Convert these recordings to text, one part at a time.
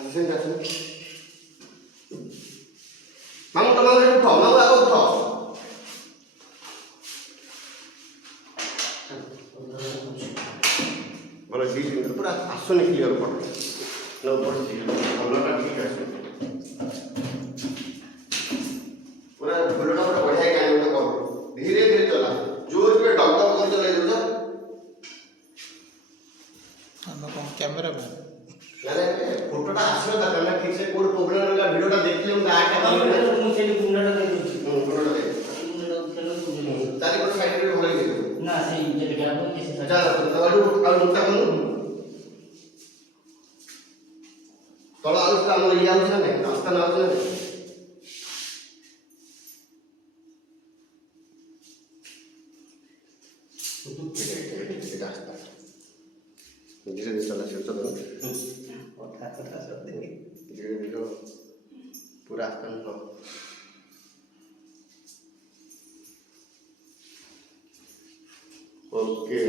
Asen asen. Mamu teman saya udah, mamu aku udah. Kalau di sini itu pura asun clear kok. Nah ऊपर sih, kalau nggak ठीक है. पूरा bullet पूरा बढ़िया काम तो करो. धीरे धीरे चला. जोर पे डॉक्टर कर चला इधर. हम कौन कैमरा में अरे फोटोटा आसो ता कला ठीक से कोड प्रॉब्लम वाला वीडियोटा देखले हम आटा ମୁଁ ସେଠି ଗୁଣ୍ଡଟା ଦେଇଦେଉଛି फोटोटा दे ताली पर साइड रे भले दे ନା ସେଇ ଯେତେ ଗ୍ୟାପ ଅଛି ସେ चल तवाडू और मुक्ता करू तळा आउस काम इया आउस ना रास्ता ना आउस ना रास्ता धीरे धीरे चला चल तो କଥା ସବୁ ଦେଖି धीरे धीरे पूरा आस्तान हो ओके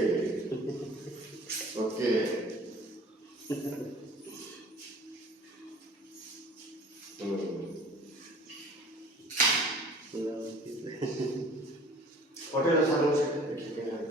ओके होटल सामने से देखिए क्या है